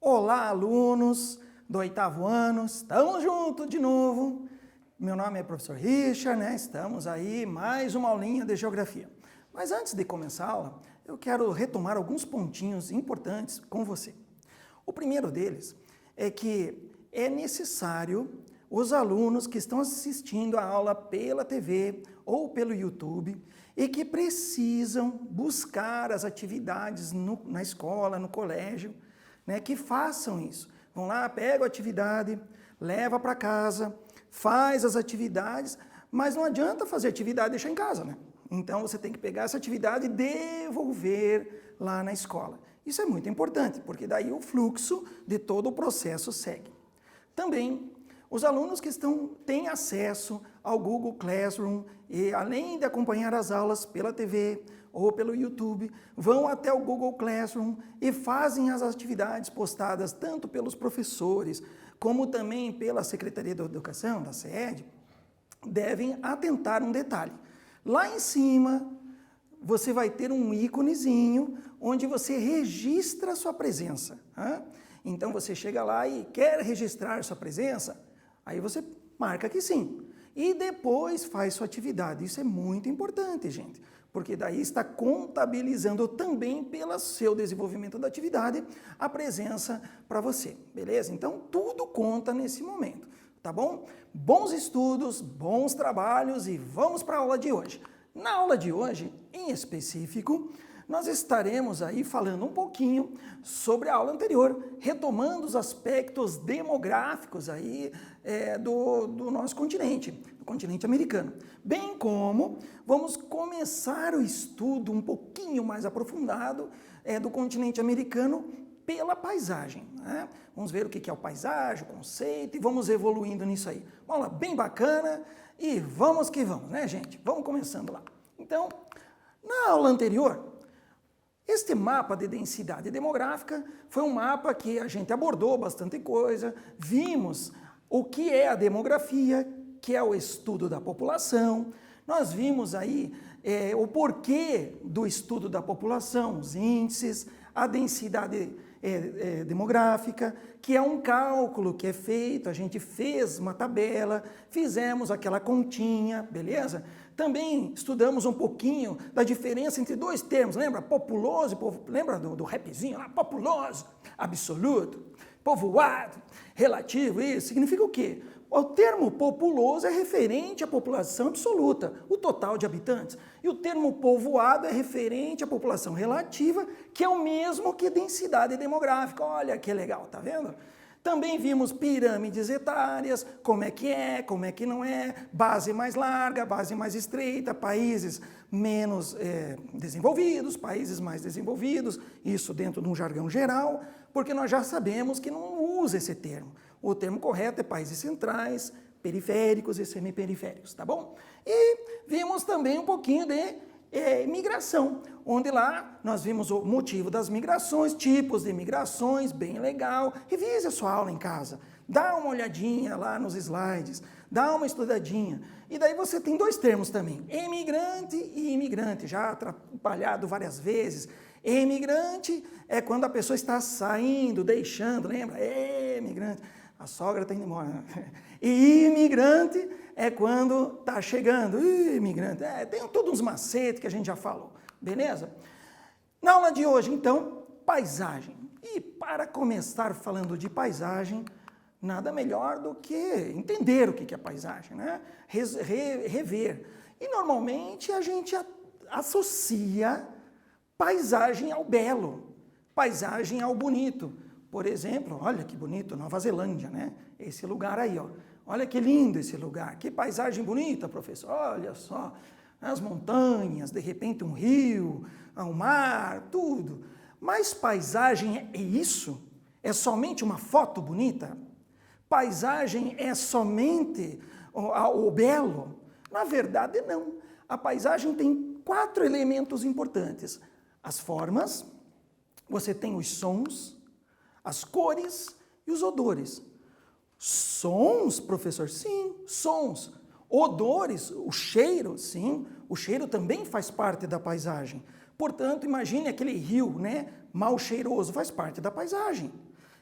Olá, alunos do 8º ano, estamos juntos de novo. Meu nome é professor Richard, né? Estamos aí, mais uma aulinha de geografia. Mas antes de começar a aula, eu quero retomar alguns pontinhos importantes com você. O primeiro deles é que é necessário os alunos que estão assistindo a aula pela TV ou pelo YouTube e que precisam buscar as atividades na escola, no colégio, né, que façam isso. Vão lá, pega a atividade, leva para casa, faz as atividades, mas não adianta fazer atividade e deixar em casa, né? Então você tem que pegar essa atividade e devolver lá na escola. Isso é muito importante, porque daí o fluxo de todo o processo segue. Também, os alunos que têm acesso ao Google Classroom e além de acompanhar as aulas pela TV ou pelo YouTube, vão até o Google Classroom e fazem as atividades postadas tanto pelos professores como também pela Secretaria da Educação, da SED, devem atentar um detalhe. Lá em cima, você vai ter um íconezinho onde você registra a sua presença. Então você chega lá e quer registrar sua presença, aí você marca que sim. E depois faz sua atividade. Isso é muito importante, gente, porque daí está contabilizando também pelo seu desenvolvimento da atividade a presença para você, beleza? Então tudo conta nesse momento, tá bom? Bons estudos, bons trabalhos e vamos para a aula de hoje. Na aula de hoje, em específico, nós estaremos aí falando um pouquinho sobre a aula anterior, retomando os aspectos demográficos aí do nosso continente, do continente americano. Bem como vamos começar o estudo um pouquinho mais aprofundado do continente americano pela paisagem, né? Vamos ver o que é o paisagem, o conceito, e vamos evoluindo nisso aí. Uma aula bem bacana e vamos que vamos, né, gente? Vamos começando lá. Então, na aula anterior, este mapa de densidade demográfica foi um mapa que a gente abordou bastante coisa, vimos o que é a demografia, que é o estudo da população, nós vimos aí o porquê do estudo da população, os índices, a densidade demográfica, que é um cálculo que é feito, a gente fez uma tabela, fizemos aquela continha, beleza? Também estudamos um pouquinho da diferença entre dois termos, lembra? Populoso, lembra do rapzinho lá? Populoso, absoluto, povoado, relativo, isso significa o quê? O termo populoso é referente à população absoluta, o total de habitantes. E o termo povoado é referente à população relativa, que é o mesmo que densidade demográfica. Olha que legal, tá vendo? Também vimos pirâmides etárias, como é que não é, base mais larga, base mais estreita, países menos desenvolvidos, países mais desenvolvidos, isso dentro de um jargão geral, porque nós já sabemos que não usa esse termo. O termo correto é países centrais, periféricos e semiperiféricos, tá bom? E vimos também um pouquinho de migração, onde lá nós vimos o motivo das migrações, tipos de migrações, bem legal. Revise a sua aula em casa, dá uma olhadinha lá nos slides, dá uma estudadinha. E daí você tem dois termos também, emigrante e imigrante, já atrapalhado várias vezes. Emigrante é quando a pessoa está saindo, deixando, lembra? Emigrante. A sogra está indo embora. E imigrante é quando está chegando. Imigrante. Tem todos uns macetes que a gente já falou. Beleza? Na aula de hoje, então, paisagem. E para começar falando de paisagem, nada melhor do que entender o que é paisagem, né? Rever. E normalmente a gente associa paisagem ao belo, paisagem ao bonito. Por exemplo, olha que bonito, Nova Zelândia, né? Esse lugar aí, ó. Olha que lindo esse lugar, que paisagem bonita, professor. Olha só, as montanhas, de repente um rio, um mar, tudo. Mas paisagem é isso? É somente uma foto bonita? Paisagem é somente o belo? Na verdade, não. A paisagem tem 4 elementos importantes. As formas, você tem os sons, as cores e os odores. Sons, professor? Sim, sons. Odores, o cheiro, sim, o cheiro também faz parte da paisagem. Portanto, imagine aquele rio, né, mal cheiroso, faz parte da paisagem.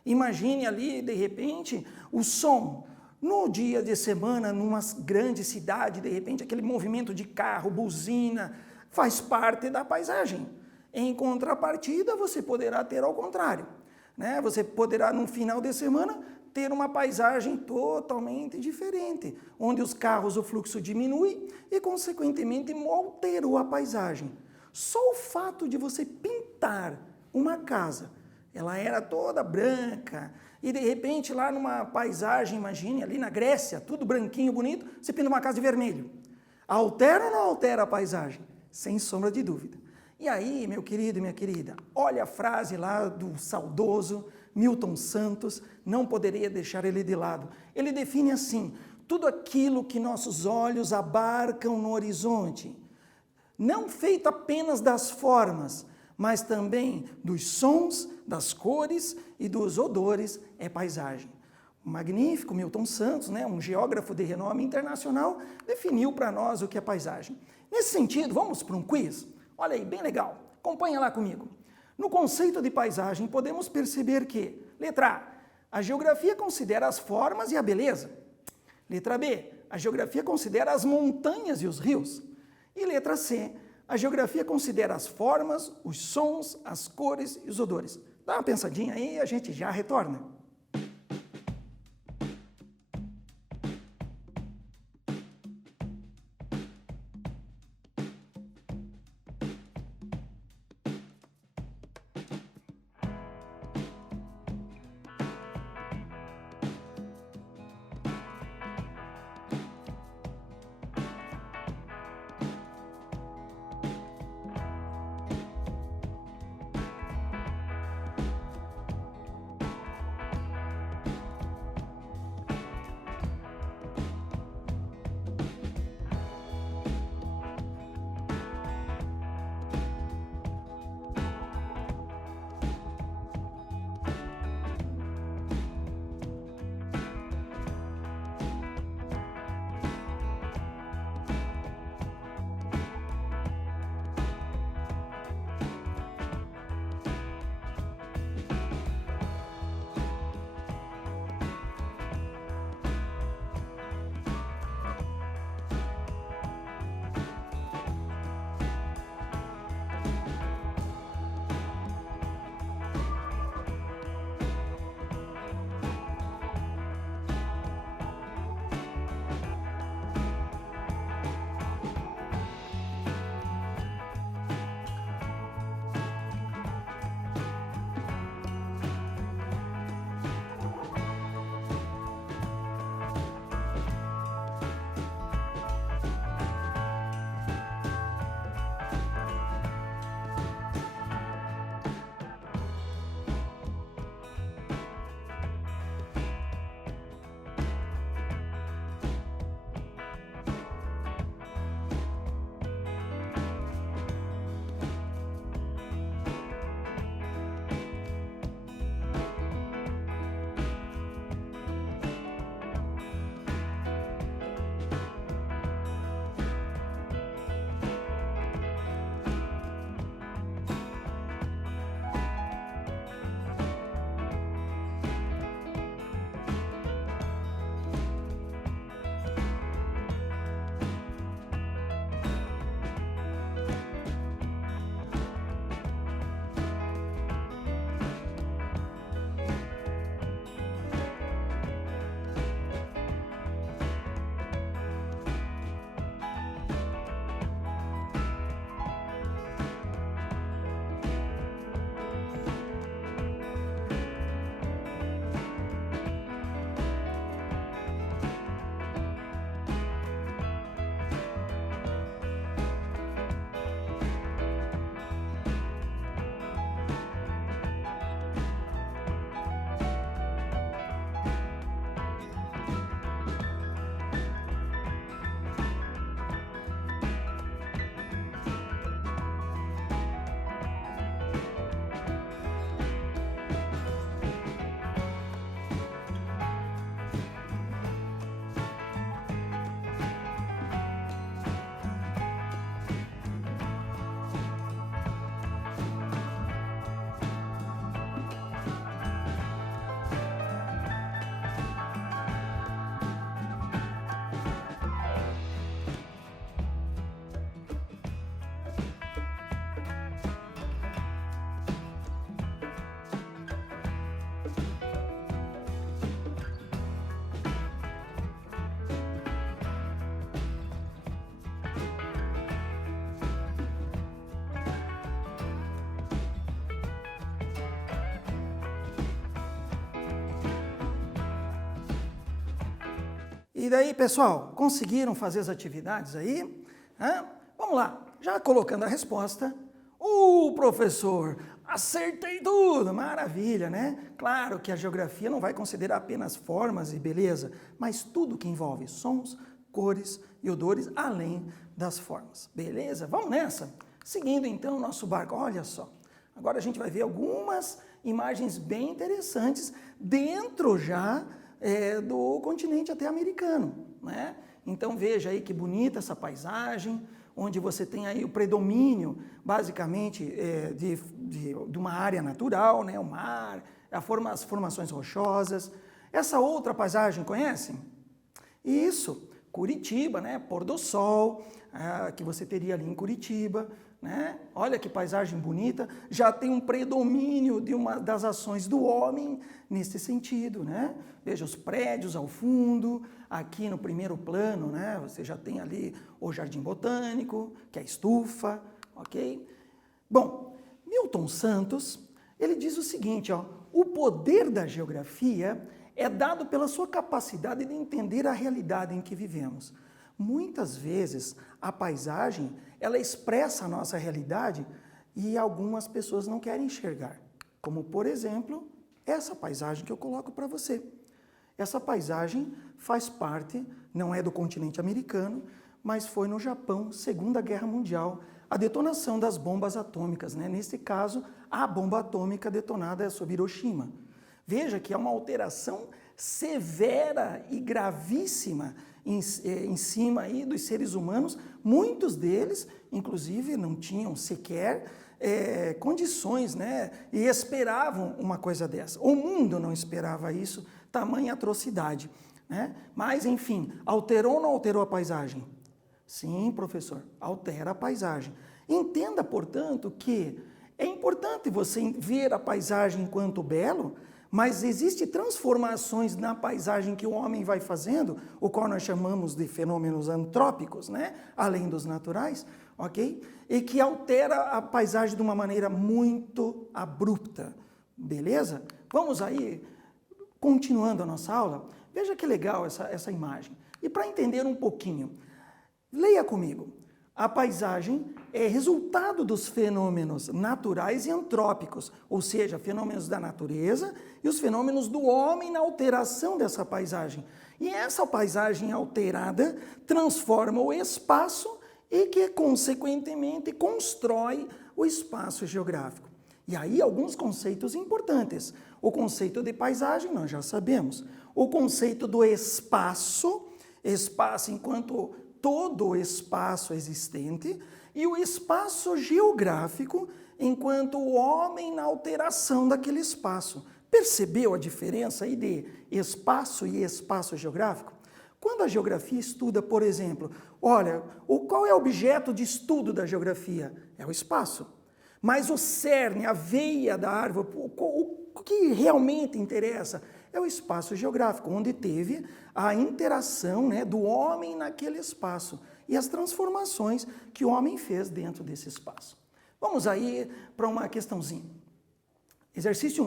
Imagine ali, de repente, o som. No dia de semana, numa grande cidade, de repente, aquele movimento de carro, buzina, faz parte da paisagem. Em contrapartida, você poderá ter ao contrário, né? Você poderá, no final de semana, ter uma paisagem totalmente diferente, onde os carros, o fluxo diminui e, consequentemente, alterou a paisagem. Só o fato de você pintar uma casa, ela era toda branca, e de repente lá numa paisagem, imagine, ali na Grécia, tudo branquinho, bonito, você pinta uma casa de vermelho. Altera ou não altera a paisagem? Sem sombra de dúvida. E aí, meu querido e minha querida, olha a frase lá do saudoso Milton Santos, não poderia deixar ele de lado. Ele define assim: tudo aquilo que nossos olhos abarcam no horizonte, não feito apenas das formas, mas também dos sons, das cores e dos odores, é paisagem. O magnífico Milton Santos, né, um geógrafo de renome internacional, definiu para nós o que é paisagem. Nesse sentido, vamos para um quiz? Olha aí, bem legal. Acompanha lá comigo. No conceito de paisagem, podemos perceber que, letra A, a geografia considera as formas e a beleza. Letra B, a geografia considera as montanhas e os rios. E letra C, a geografia considera as formas, os sons, as cores e os odores. Dá uma pensadinha aí e a gente já retorna. E daí, pessoal, conseguiram fazer as atividades aí? Hã? Vamos lá, já colocando a resposta. Professor, acertei tudo, maravilha, né? Claro que a geografia não vai considerar apenas formas e beleza, mas tudo que envolve sons, cores e odores, além das formas. Beleza? Vamos nessa? Seguindo então o nosso barco, olha só. Agora a gente vai ver algumas imagens bem interessantes dentro já do continente até americano, né? Então veja aí que bonita essa paisagem, onde você tem aí o predomínio, basicamente, de uma área natural, né? O mar, as formações rochosas. Essa outra paisagem, conhecem? Isso, Curitiba, né? Pôr do sol, que você teria ali em Curitiba, né? Olha que paisagem bonita, já tem um predomínio de uma das ações do homem nesse sentido, né? Veja os prédios ao fundo, aqui no primeiro plano, né? Você já tem ali o Jardim Botânico, que é a estufa, ok? Bom, Milton Santos, ele diz o seguinte, ó, o poder da geografia é dado pela sua capacidade de entender a realidade em que vivemos. Muitas vezes a paisagem, ela expressa a nossa realidade e algumas pessoas não querem enxergar. Como, por exemplo, essa paisagem que eu coloco para você. Essa paisagem faz parte, não é do continente americano, mas foi no Japão, Segunda Guerra Mundial, a detonação das bombas atômicas, né? Nesse caso, a bomba atômica detonada sobre Hiroshima. Veja que é uma alteração severa e gravíssima em cima aí dos seres humanos, muitos deles, inclusive, não tinham sequer condições, né? E esperavam uma coisa dessa. O mundo não esperava isso, tamanha atrocidade, né? Mas, enfim, alterou ou não alterou a paisagem? Sim, professor, altera a paisagem. Entenda, portanto, que é importante você ver a paisagem enquanto belo, mas existem transformações na paisagem que o homem vai fazendo, o qual nós chamamos de fenômenos antrópicos, né? Além dos naturais, ok? E que altera a paisagem de uma maneira muito abrupta, beleza? Vamos aí, continuando a nossa aula, veja que legal essa imagem. E para entender um pouquinho, leia comigo. A paisagem é resultado dos fenômenos naturais e antrópicos, ou seja, fenômenos da natureza e os fenômenos do homem na alteração dessa paisagem. E essa paisagem alterada transforma o espaço e que, consequentemente, constrói o espaço geográfico. E aí alguns conceitos importantes. O conceito de paisagem, nós já sabemos. O conceito do espaço enquanto todo o espaço existente, e o espaço geográfico enquanto o homem na alteração daquele espaço. Percebeu a diferença aí de espaço e espaço geográfico? Quando a geografia estuda, por exemplo, olha, qual é o objeto de estudo da geografia? É o espaço. Mas o cerne, a veia da árvore, o que realmente interessa é o espaço geográfico, onde teve a interação, né, do homem naquele espaço e as transformações que o homem fez dentro desse espaço. Vamos aí para uma questãozinha. Exercício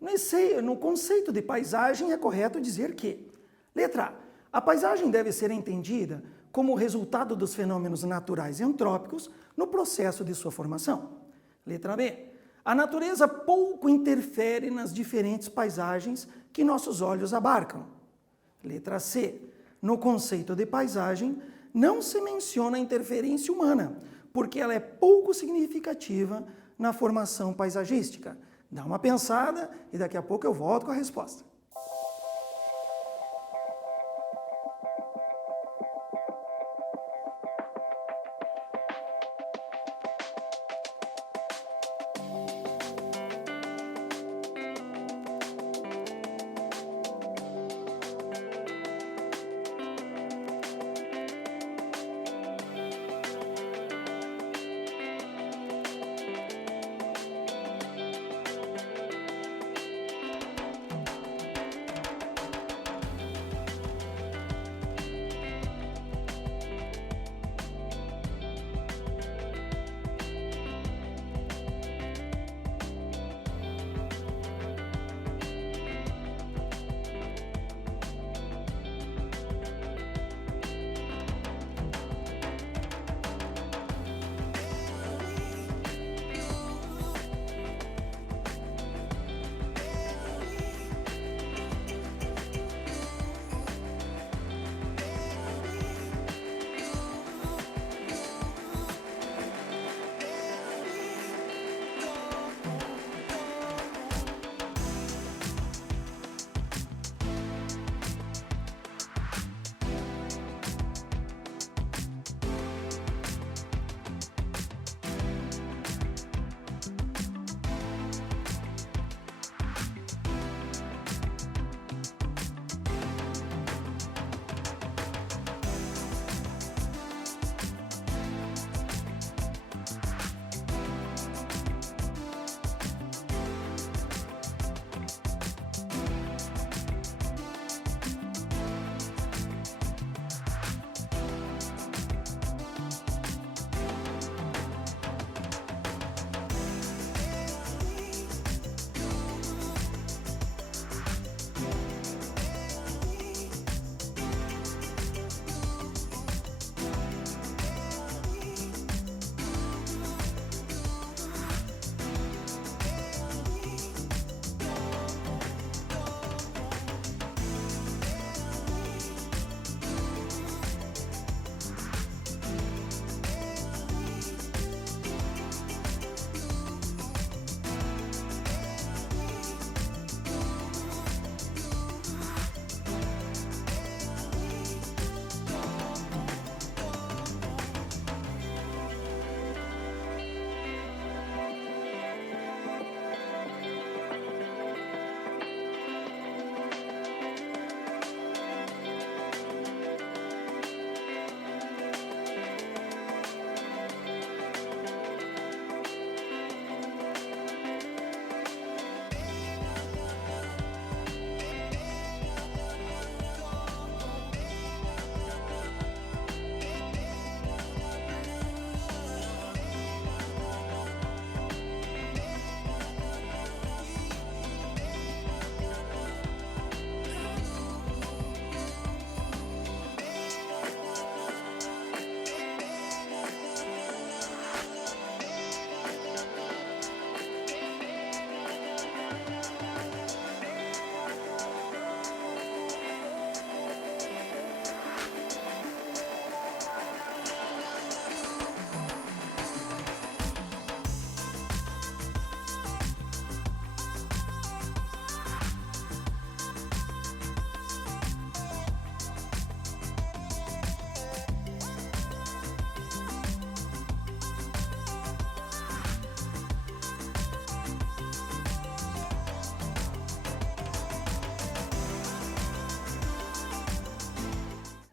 1. No conceito de paisagem é correto dizer que, letra A, a paisagem deve ser entendida como resultado dos fenômenos naturais e antrópicos no processo de sua formação. Letra B. A natureza pouco interfere nas diferentes paisagens que nossos olhos abarcam. Letra C. No conceito de paisagem, não se menciona a interferência humana, porque ela é pouco significativa na formação paisagística. Dá uma pensada e daqui a pouco eu volto com a resposta.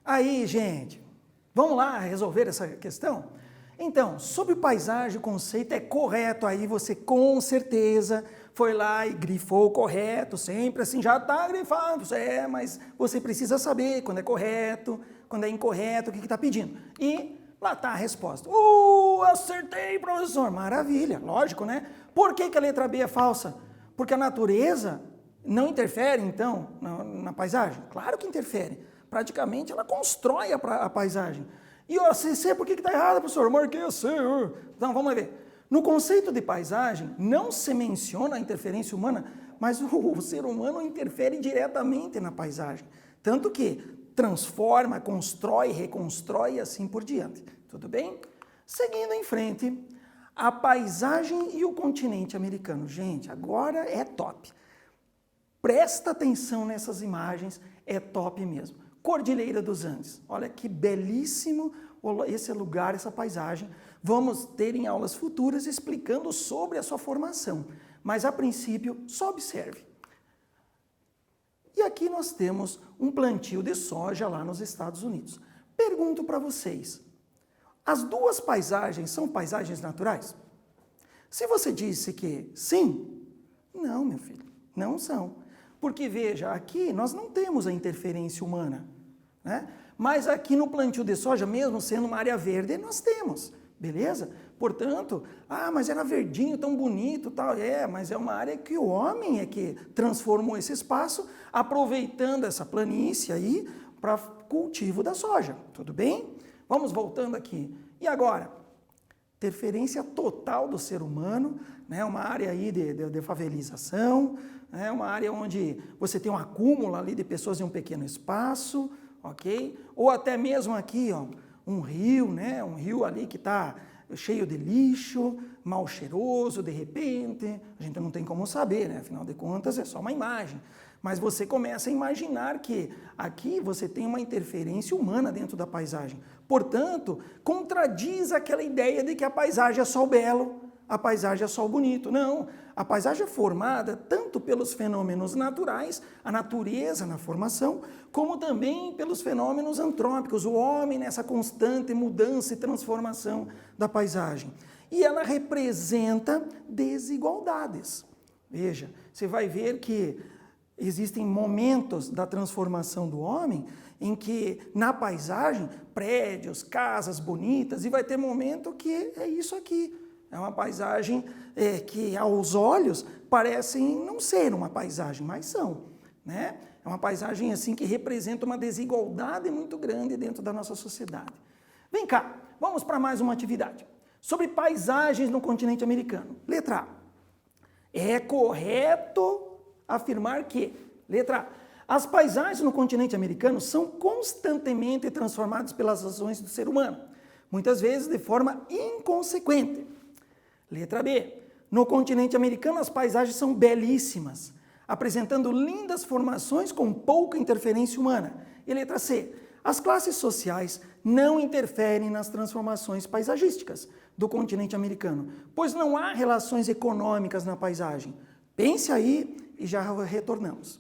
Aí, gente, vamos lá resolver essa questão? Então, sobre paisagem, o conceito é correto, aí você com certeza foi lá e grifou correto, sempre assim, já está grifado, mas você precisa saber quando é correto, quando é incorreto, o que está pedindo. E lá está a resposta. Acertei, professor, maravilha, lógico, né? Por que a letra B é falsa? Porque a natureza não interfere, então, na paisagem? Claro que interfere. Praticamente ela constrói a paisagem. E o C, por que está errado, professor? Eu marquei a C. Então, vamos ver. No conceito de paisagem, não se menciona a interferência humana, mas o ser humano interfere diretamente na paisagem. Tanto que transforma, constrói, reconstrói e assim por diante. Tudo bem? Seguindo em frente, a paisagem e o continente americano. Gente, agora é top. Presta atenção nessas imagens, é top mesmo. Cordilheira dos Andes. Olha que belíssimo esse lugar, essa paisagem. Vamos ter em aulas futuras explicando sobre a sua formação. Mas, a princípio, só observe. E aqui nós temos um plantio de soja lá nos Estados Unidos. Pergunto para vocês, as duas paisagens são paisagens naturais? Se você disse que sim, não, meu filho, não são. Porque, veja, aqui nós não temos a interferência humana, né? Mas aqui no plantio de soja, mesmo sendo uma área verde, nós temos, beleza? Portanto, mas era verdinho, tão bonito, tal. Mas é uma área que o homem é que transformou esse espaço, aproveitando essa planície aí para cultivo da soja, tudo bem? Vamos voltando aqui. E agora? Interferência total do ser humano, né? Uma área aí de favelização, né? Uma área onde você tem um acúmulo ali de pessoas em um pequeno espaço, ok? Ou até mesmo aqui, ó, um rio, né? Um rio ali que está cheio de lixo, mal cheiroso, de repente, a gente não tem como saber, né? Afinal de contas é só uma imagem. Mas você começa a imaginar que aqui você tem uma interferência humana dentro da paisagem. Portanto, contradiz aquela ideia de que a paisagem é só o belo, a paisagem é só o bonito. Não, a paisagem é formada tanto pelos fenômenos naturais, a natureza na formação, como também pelos fenômenos antrópicos, o homem nessa constante mudança e transformação da paisagem. E ela representa desigualdades. Veja, você vai ver que existem momentos da transformação do homem em que, na paisagem, prédios, casas bonitas, e vai ter momento que é isso aqui. É uma paisagem que, aos olhos, parecem não ser uma paisagem, mas são, né? É uma paisagem assim que representa uma desigualdade muito grande dentro da nossa sociedade. Vem cá, vamos para mais uma atividade. Sobre paisagens no continente americano. Letra A. É correto afirmar que, letra A, as paisagens no continente americano são constantemente transformadas pelas ações do ser humano, muitas vezes de forma inconsequente. Letra B, no continente americano as paisagens são belíssimas, apresentando lindas formações com pouca interferência humana. E letra C, as classes sociais não interferem nas transformações paisagísticas do continente americano, pois não há relações econômicas na paisagem. Pense aí e já retornamos.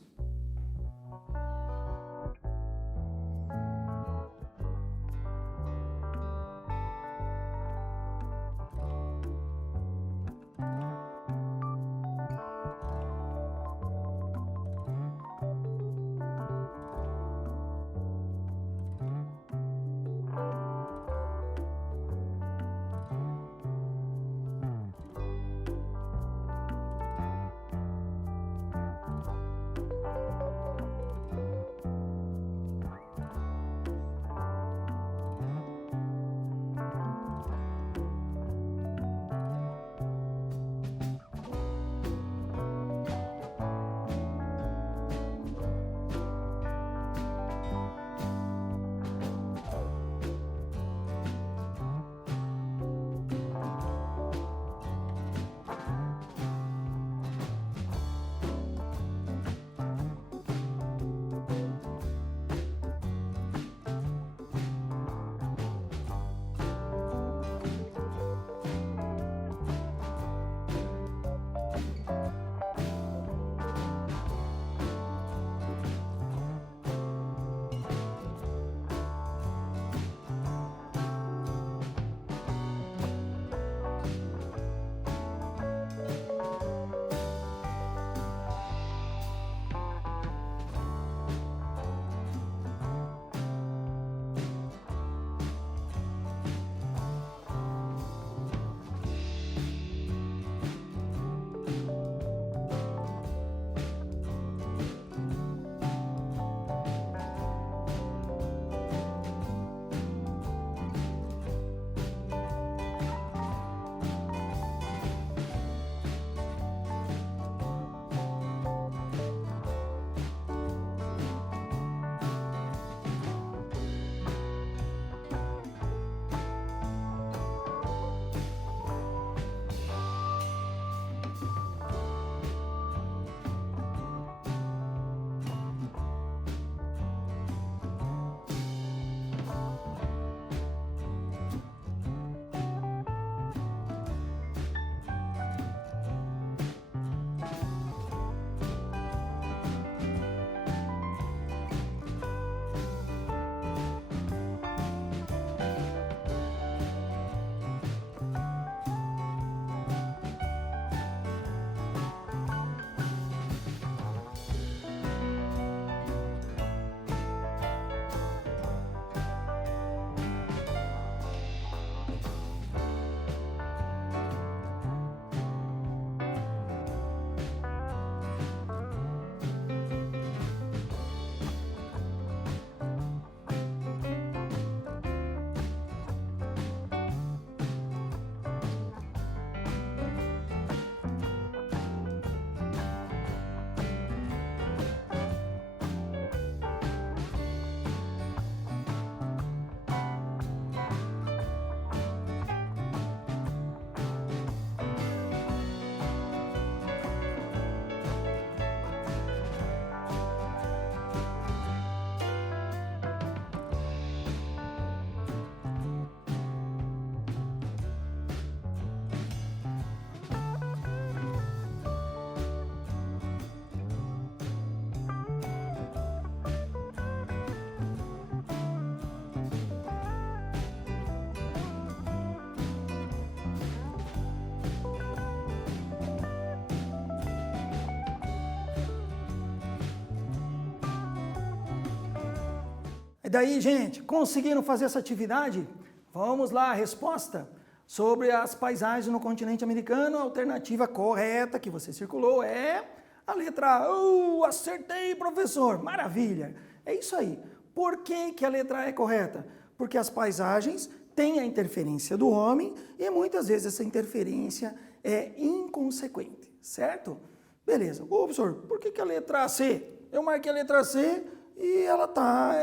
E daí, gente, conseguiram fazer essa atividade? Vamos lá, a resposta sobre as paisagens no continente americano. A alternativa correta que você circulou é a letra A. Acertei, professor! Maravilha! É isso aí. Por que que a letra A é correta? Porque as paisagens têm a interferência do homem e muitas vezes essa interferência é inconsequente, certo? Beleza. Ô, professor, por que que a letra C? Eu marquei a letra C e ela tá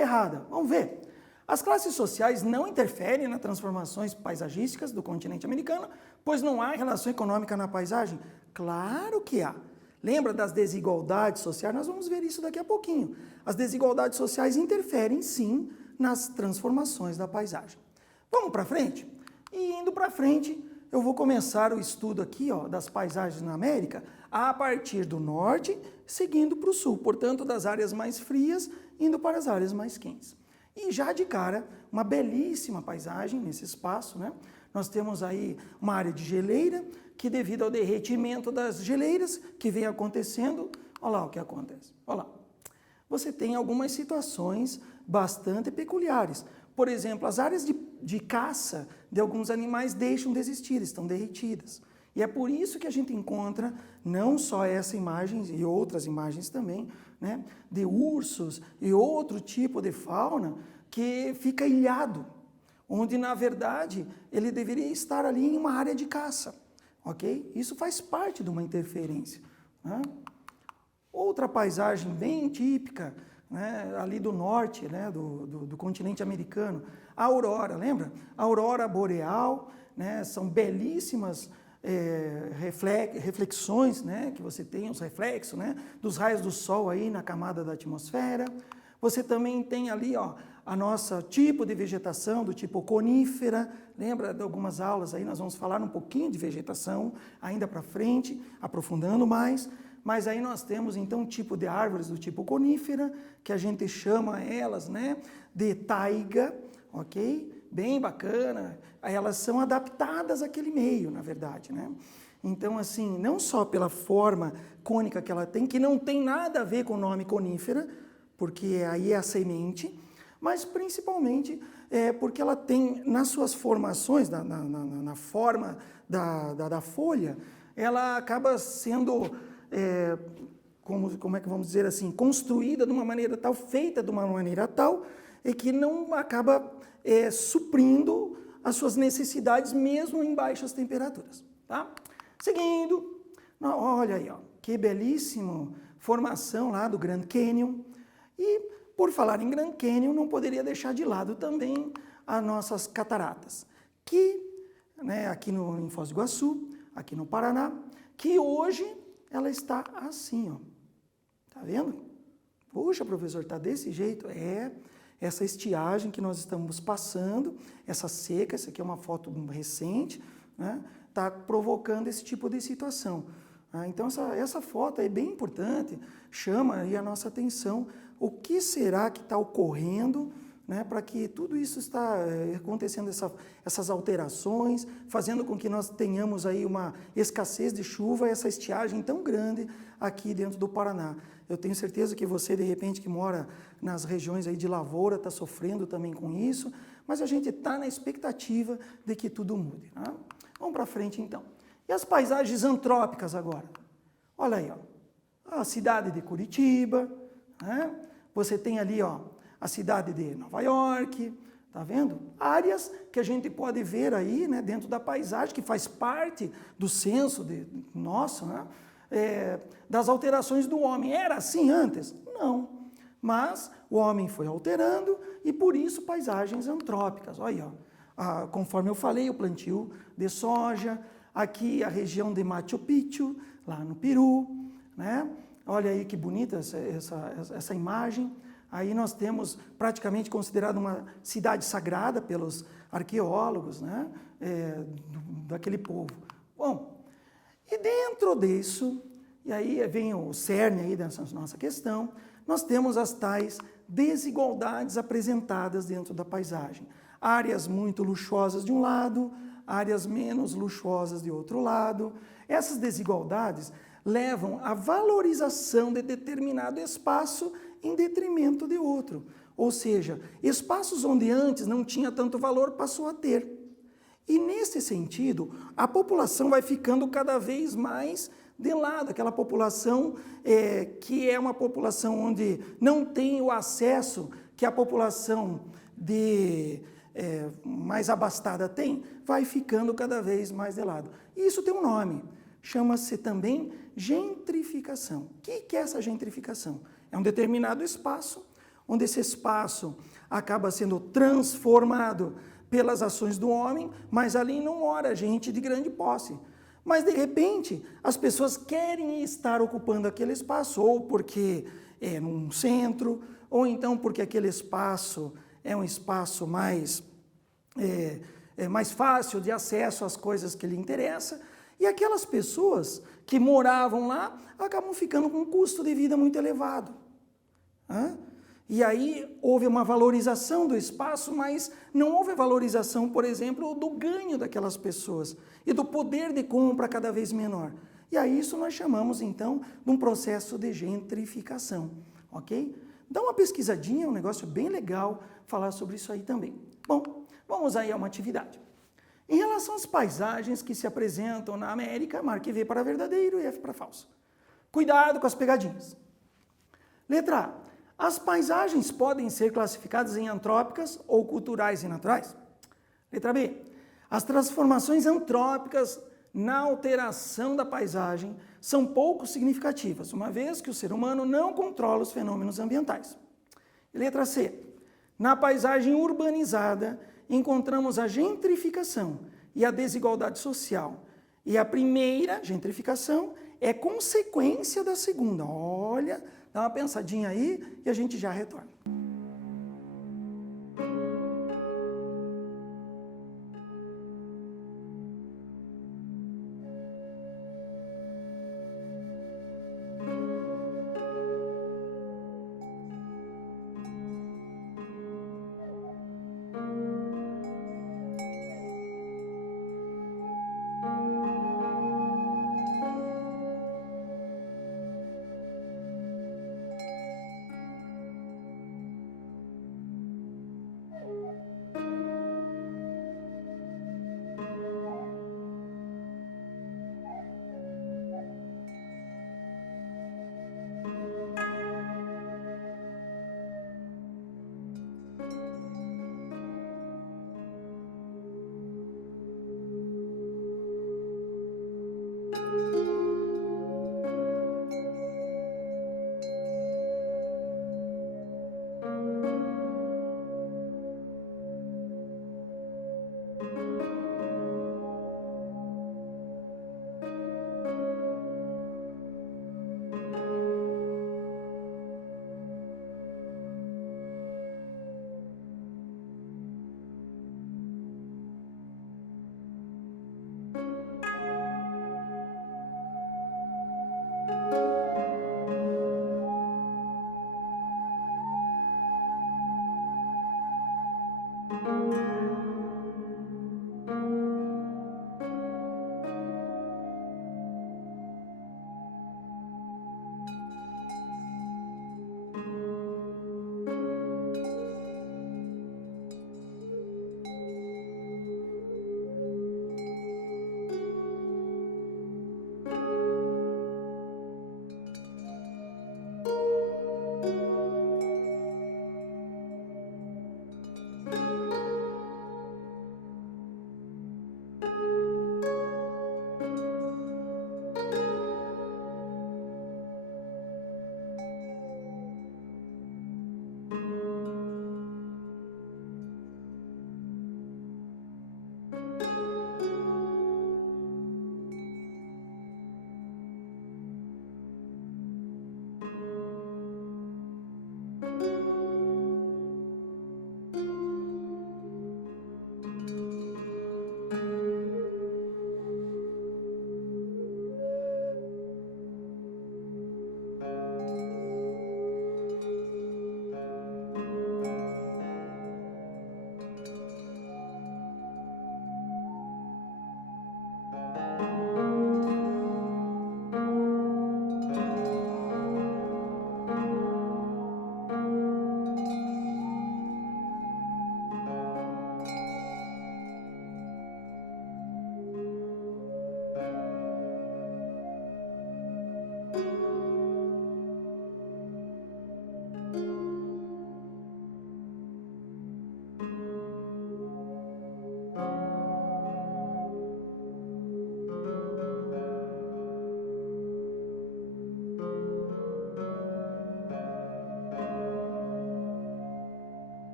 errada. Vamos ver. As classes sociais não interferem nas transformações paisagísticas do continente americano, pois não há relação econômica na paisagem? Claro que há. Lembra das desigualdades sociais? Nós vamos ver isso daqui a pouquinho. As desigualdades sociais interferem, sim, nas transformações da paisagem. Vamos para frente? E indo para frente, eu vou começar o estudo aqui, ó, das paisagens na América a partir do norte, seguindo para o sul, portanto, das áreas mais frias, indo para as áreas mais quentes. E já de cara, uma belíssima paisagem nesse espaço, né? Nós temos aí uma área de geleira, que devido ao derretimento das geleiras que vem acontecendo, olha lá o que acontece, olha lá. Você tem algumas situações bastante peculiares. Por exemplo, as áreas de caça de alguns animais deixam de existir, estão derretidas. E é por isso que a gente encontra não só essa imagem e outras imagens também, né, de ursos e outro tipo de fauna que fica ilhado, onde na verdade ele deveria estar ali em uma área de caça, ok? Isso faz parte de uma interferência, né? Outra paisagem bem típica, né, ali do norte, né, do continente americano, a aurora, lembra? A aurora boreal, né, são belíssimas reflexões, né, que você tem, os reflexos, né, dos raios do sol aí na camada da atmosfera. Você também tem ali, ó, a nossa tipo de vegetação, do tipo conífera. Lembra de algumas aulas aí, nós vamos falar um pouquinho de vegetação ainda para frente, aprofundando mais. Mas aí nós temos então um tipo de árvores do tipo conífera, que a gente chama elas, né, de taiga, ok? Bem bacana. Elas são adaptadas àquele meio, na verdade, né? Então, assim, não só pela forma cônica que ela tem, que não tem nada a ver com o nome conífera, porque aí é a semente, mas principalmente porque ela tem nas suas formações, na forma da folha, ela acaba sendo, como é que vamos dizer assim, construída de uma maneira tal, feita de uma maneira tal, e que não acaba suprindo as suas necessidades mesmo em baixas temperaturas, tá? Seguindo, olha aí, ó, que belíssima formação lá do Grand Canyon. E por falar em Grand Canyon, não poderia deixar de lado também as nossas cataratas, que, né, aqui em Foz do Iguaçu, aqui no Paraná, que hoje ela está assim, ó. Tá vendo? Puxa, professor, tá desse jeito? Essa estiagem que nós estamos passando, essa seca, essa aqui é uma foto recente, né, tá provocando esse tipo de situação. Então, essa foto é bem importante, chama aí a nossa atenção. O que será que está ocorrendo, né, para que tudo isso está acontecendo, essas alterações, fazendo com que nós tenhamos aí uma escassez de chuva, essa estiagem tão grande aqui dentro do Paraná. Eu tenho certeza que você, de repente, que mora nas regiões aí de lavoura, está sofrendo também com isso, mas a gente está na expectativa de que tudo mude, né? Vamos para frente, então. E as paisagens antrópicas agora? Olha aí, ó, a cidade de Curitiba, né? Você tem ali, ó, a cidade de Nova York, tá vendo? Áreas que a gente pode ver aí, né, dentro da paisagem, que faz parte do censo nosso, né? Das alterações do homem. Era assim antes? Não. Mas o homem foi alterando e por isso paisagens antrópicas. Olha aí, ó, conforme eu falei, o plantio de soja, aqui a região de Machu Picchu, lá no Peru, né? Olha aí que bonita essa imagem. Aí nós temos praticamente considerado uma cidade sagrada pelos arqueólogos, né, daquele povo. Bom, e dentro disso, e aí vem o cerne aí dessa nossa questão, nós temos as tais desigualdades apresentadas dentro da paisagem. Áreas muito luxuosas de um lado, áreas menos luxuosas de outro lado. Essas desigualdades levam à valorização de determinado espaço em detrimento de outro. Ou seja, espaços onde antes não tinha tanto valor passou a ter. E nesse sentido, a população vai ficando cada vez mais de lado, aquela população que é uma população onde não tem o acesso que a população mais abastada tem, vai ficando cada vez mais de lado. E isso tem um nome, chama-se também gentrificação. O que é essa gentrificação? É um determinado espaço, onde esse espaço acaba sendo transformado pelas ações do homem, mas ali não mora gente de grande posse. Mas, de repente, as pessoas querem estar ocupando aquele espaço, ou porque é num centro, ou então porque aquele espaço é um espaço mais fácil de acesso às coisas que lhe interessam, e aquelas pessoas que moravam lá acabam ficando com um custo de vida muito elevado. E aí houve uma valorização do espaço, mas não houve valorização, por exemplo, do ganho daquelas pessoas e do poder de compra cada vez menor. E aí isso nós chamamos, então, de um processo de gentrificação, ok? Dá uma pesquisadinha, é um negócio bem legal falar sobre isso aí também. Bom, vamos aí a uma atividade. Em relação às paisagens que se apresentam na América, marque V para verdadeiro e F para falso. Cuidado com as pegadinhas. Letra A. As paisagens podem ser classificadas em antrópicas ou culturais e naturais? Letra B. As transformações antrópicas na alteração da paisagem são pouco significativas, uma vez que o ser humano não controla os fenômenos ambientais. Letra C. Na paisagem urbanizada, encontramos a gentrificação e a desigualdade social. E a primeira, gentrificação, é consequência da segunda. Olha, dá uma pensadinha aí e a gente já retorna.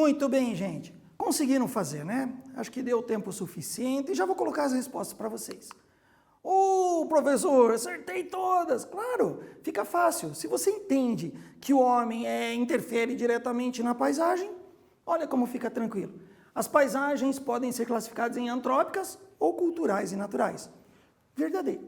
Muito bem, gente. Conseguiram fazer, né? Acho que deu tempo suficiente e já vou colocar as respostas para vocês. Ô, professor, acertei todas. Claro, fica fácil. Se você entende que o homem interfere diretamente na paisagem, olha como fica tranquilo. As paisagens podem ser classificadas em antrópicas ou culturais e naturais. Verdadeiro.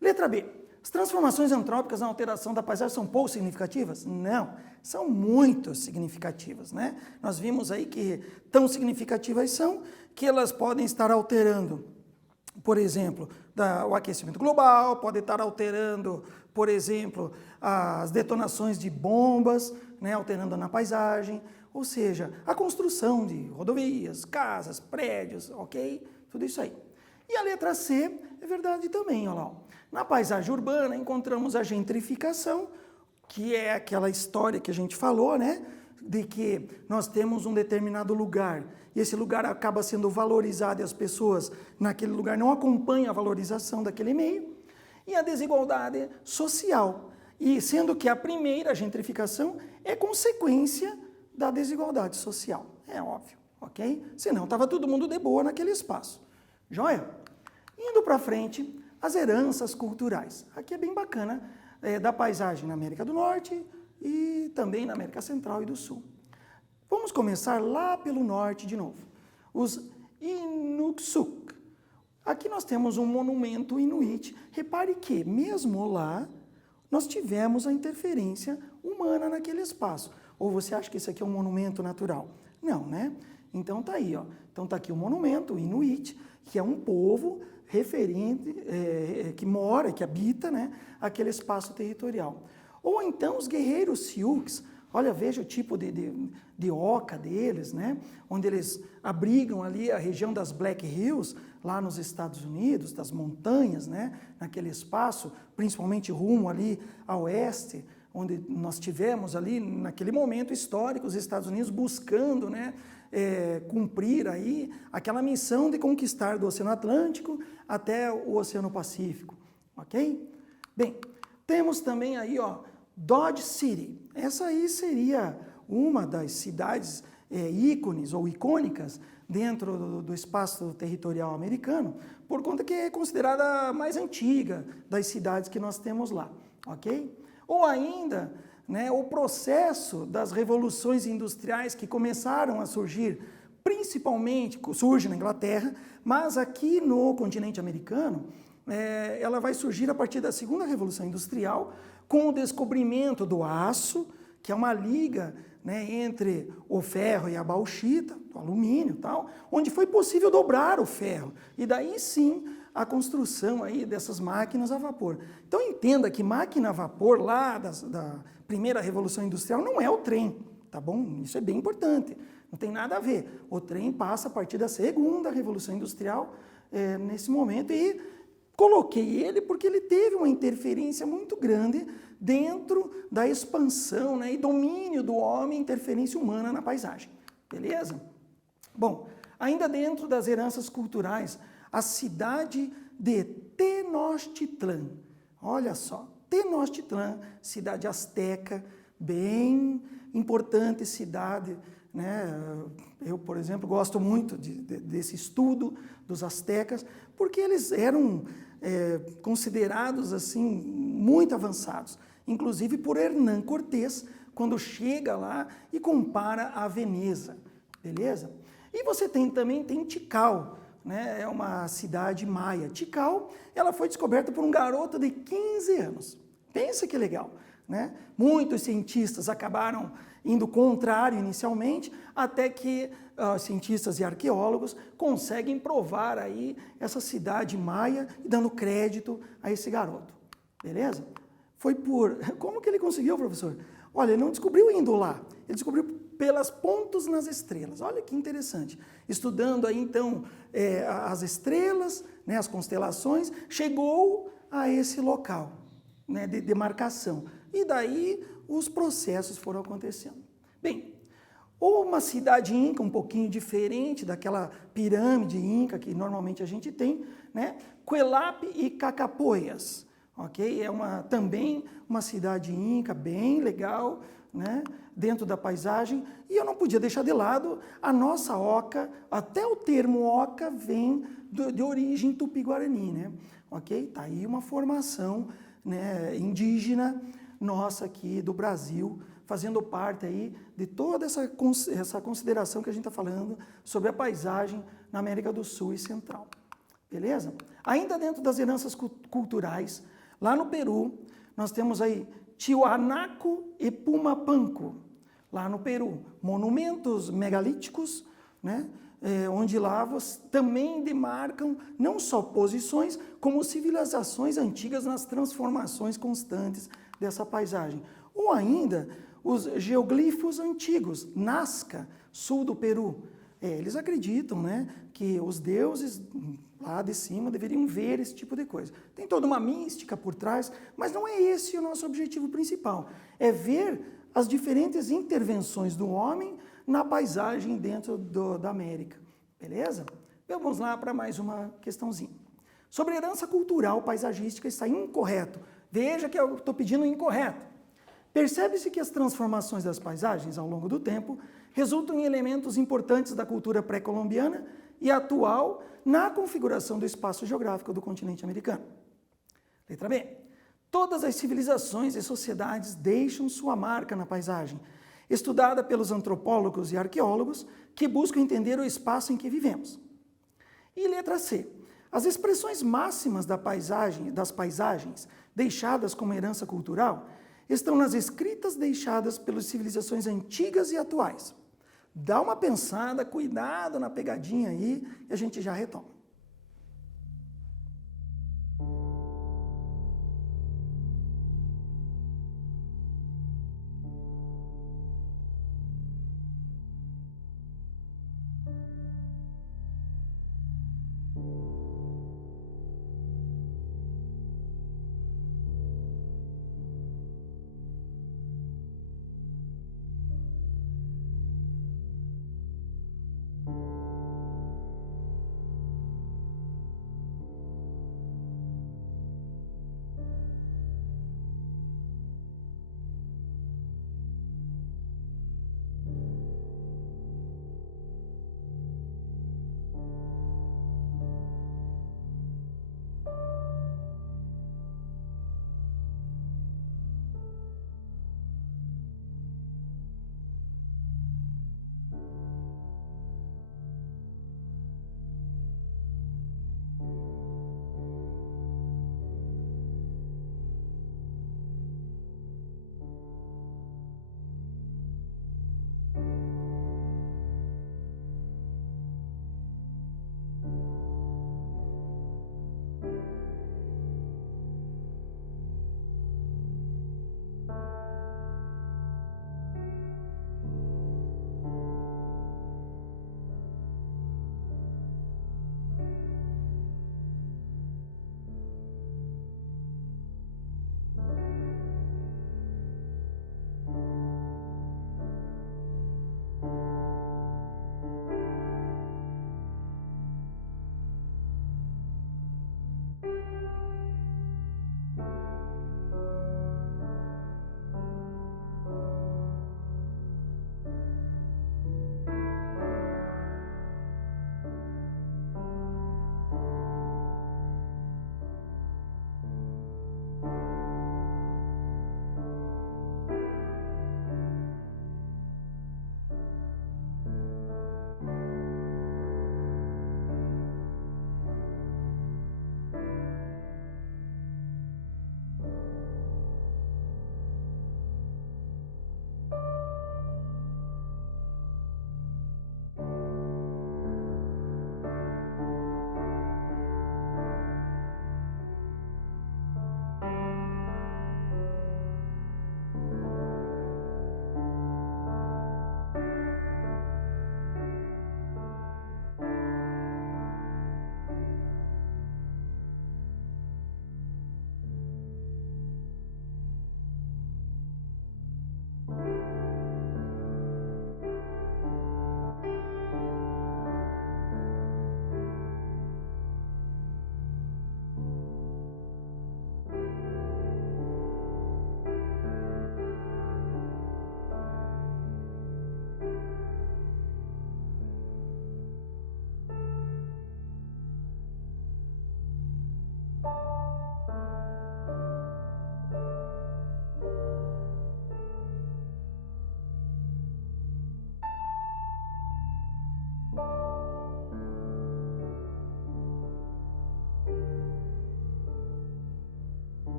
Letra B. As transformações antrópicas na alteração da paisagem são pouco significativas? Não, são muito significativas, né? Nós vimos aí que tão significativas são que elas podem estar alterando, por exemplo, o aquecimento global, pode estar alterando, por exemplo, as detonações de bombas, né, alterando na paisagem, ou seja, a construção de rodovias, casas, prédios, ok? Tudo isso aí. E a letra C é verdade também, olha lá. Na paisagem urbana encontramos a gentrificação, que é aquela história que a gente falou, né? De que nós temos um determinado lugar e esse lugar acaba sendo valorizado e as pessoas naquele lugar não acompanham a valorização daquele meio. E a desigualdade social, e sendo que a primeira, a gentrificação, é consequência da desigualdade social, é óbvio, ok? Senão estava todo mundo de boa naquele espaço. Joia? Indo para frente, as heranças culturais. Aqui é bem bacana, da paisagem na América do Norte e também na América Central e do Sul. Vamos começar lá pelo norte de novo. Os Inuksuk. Aqui nós temos um monumento inuit. Repare que, mesmo lá, nós tivemos a interferência humana naquele espaço. Ou você acha que isso aqui é um monumento natural? Não, né? Então tá aí, ó. Então tá aqui o monumento, o Inuit, que é um povo referente, que mora, que habita, né, aquele espaço territorial. Ou então os guerreiros Sioux, olha, veja o tipo de oca deles, né, onde eles abrigam ali a região das Black Hills, lá nos Estados Unidos, das montanhas, né, naquele espaço, principalmente rumo ali a oeste, onde nós tivemos ali, naquele momento histórico, os Estados Unidos buscando, né, cumprir aí aquela missão de conquistar do Oceano Atlântico até o Oceano Pacífico, ok? Bem, temos também aí, ó, Dodge City. Essa aí seria uma das cidades ícones ou icônicas dentro do espaço territorial americano, por conta que é considerada a mais antiga das cidades que nós temos lá, ok? Ou ainda, né, o processo das revoluções industriais que começaram a surgir, principalmente, surge na Inglaterra, mas aqui no continente americano, ela vai surgir a partir da segunda Revolução Industrial, com o descobrimento do aço, que é uma liga, né, entre o ferro e a bauxita, o alumínio e tal, onde foi possível dobrar o ferro. E daí sim, a construção aí dessas máquinas a vapor. Então entenda que máquina a vapor lá da primeira Revolução Industrial não é o trem, tá bom? Isso é bem importante, não tem nada a ver. O trem passa a partir da segunda Revolução Industrial, nesse momento, e coloquei ele porque ele teve uma interferência muito grande dentro da expansão, né, e domínio do homem, interferência humana na paisagem, beleza? Bom, ainda dentro das heranças culturais, a cidade de Tenochtitlan. Olha só, Tenochtitlan, cidade asteca, bem importante cidade, né? Eu, por exemplo, gosto muito desse estudo dos astecas, porque eles eram considerados assim muito avançados, inclusive por Hernán Cortés, quando chega lá e compara a Veneza, beleza? E você também tem Tikal, né? É uma cidade maia. Tikal, ela foi descoberta por um garoto de 15 anos. Pensa que legal, né? Muitos cientistas acabaram indo contrário inicialmente, até que cientistas e arqueólogos conseguem provar aí essa cidade maia e dando crédito a esse garoto, beleza? Foi por... Como que ele conseguiu, professor? Olha, ele não descobriu indo lá, ele descobriu pelas pontos nas estrelas. Olha que interessante. Estudando aí, então, as estrelas, né, as constelações, chegou a esse local, né, de demarcação. E daí os processos foram acontecendo. Bem, ou uma cidade inca um pouquinho diferente daquela pirâmide inca que normalmente a gente tem, né? Cuelap e Cacapoias, ok? É também uma cidade inca bem legal, né, dentro da paisagem, e eu não podia deixar de lado a nossa oca. Até o termo oca vem de origem tupi-guarani, né? Ok? Tá aí uma formação, né, indígena nossa aqui do Brasil, fazendo parte aí de toda essa consideração que a gente está falando sobre a paisagem na América do Sul e Central. Beleza? Ainda dentro das heranças culturais, lá no Peru, nós temos aí Tiwanaku e Pumapanco, lá no Peru. Monumentos megalíticos, né? Onde lá também demarcam não só posições, como civilizações antigas nas transformações constantes dessa paisagem. Ou ainda os geoglifos antigos, Nazca, sul do Peru. Eles acreditam, né, que os deuses lá de cima deveriam ver esse tipo de coisa. Tem toda uma mística por trás, mas não é esse o nosso objetivo principal. É ver as diferentes intervenções do homem na paisagem dentro da América. Beleza? Vamos lá para mais uma questãozinha. Sobre herança cultural paisagística está incorreto. Veja que eu estou pedindo incorreto. Percebe-se que as transformações das paisagens ao longo do tempo resultam em elementos importantes da cultura pré-colombiana e atual na configuração do espaço geográfico do continente americano. Letra B. Todas as civilizações e sociedades deixam sua marca na paisagem, estudada pelos antropólogos e arqueólogos que buscam entender o espaço em que vivemos. E letra C. As expressões máximas das paisagens deixadas como herança cultural estão nas escritas deixadas pelas civilizações antigas e atuais. Dá uma pensada, cuidado na pegadinha aí, e a gente já retoma.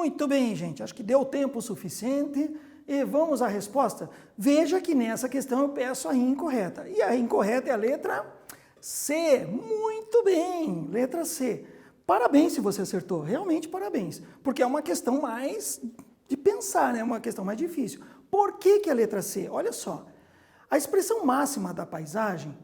Muito bem, gente. Acho que deu tempo suficiente. E vamos à resposta? Veja que nessa questão eu peço a incorreta. E a incorreta é a letra C. Muito bem, letra C. Parabéns se você acertou, realmente parabéns. Porque é uma questão mais de pensar, né? Uma questão mais difícil. Por que que a letra C? Olha só, a expressão máxima da paisagem,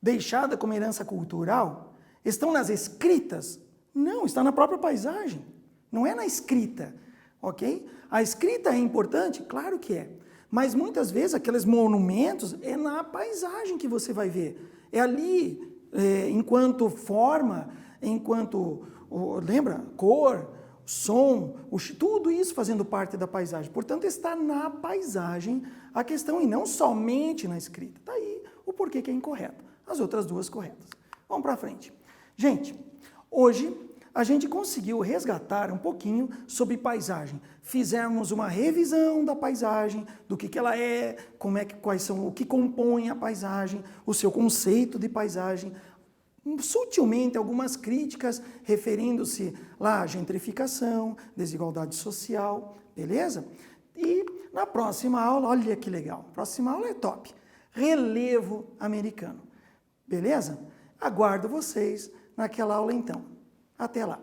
deixada como herança cultural, estão nas escritas? Não, está na própria paisagem. Não é na escrita, ok? A escrita é importante? Claro que é. Mas muitas vezes aqueles monumentos é na paisagem que você vai ver. É ali, enquanto forma, enquanto, lembra? Cor, som, tudo isso fazendo parte da paisagem. Portanto, está na paisagem a questão e não somente na escrita. Está aí o porquê que é incorreto. As outras duas corretas. Vamos para frente. Gente, hoje a gente conseguiu resgatar um pouquinho sobre paisagem. Fizemos uma revisão da paisagem, do que ela é, quais são, o que compõe a paisagem, o seu conceito de paisagem. Sutilmente, algumas críticas referindo-se lá à gentrificação, desigualdade social, beleza? E na próxima aula, olha que legal, a próxima aula é top, relevo americano, beleza? Aguardo vocês naquela aula então. Até lá!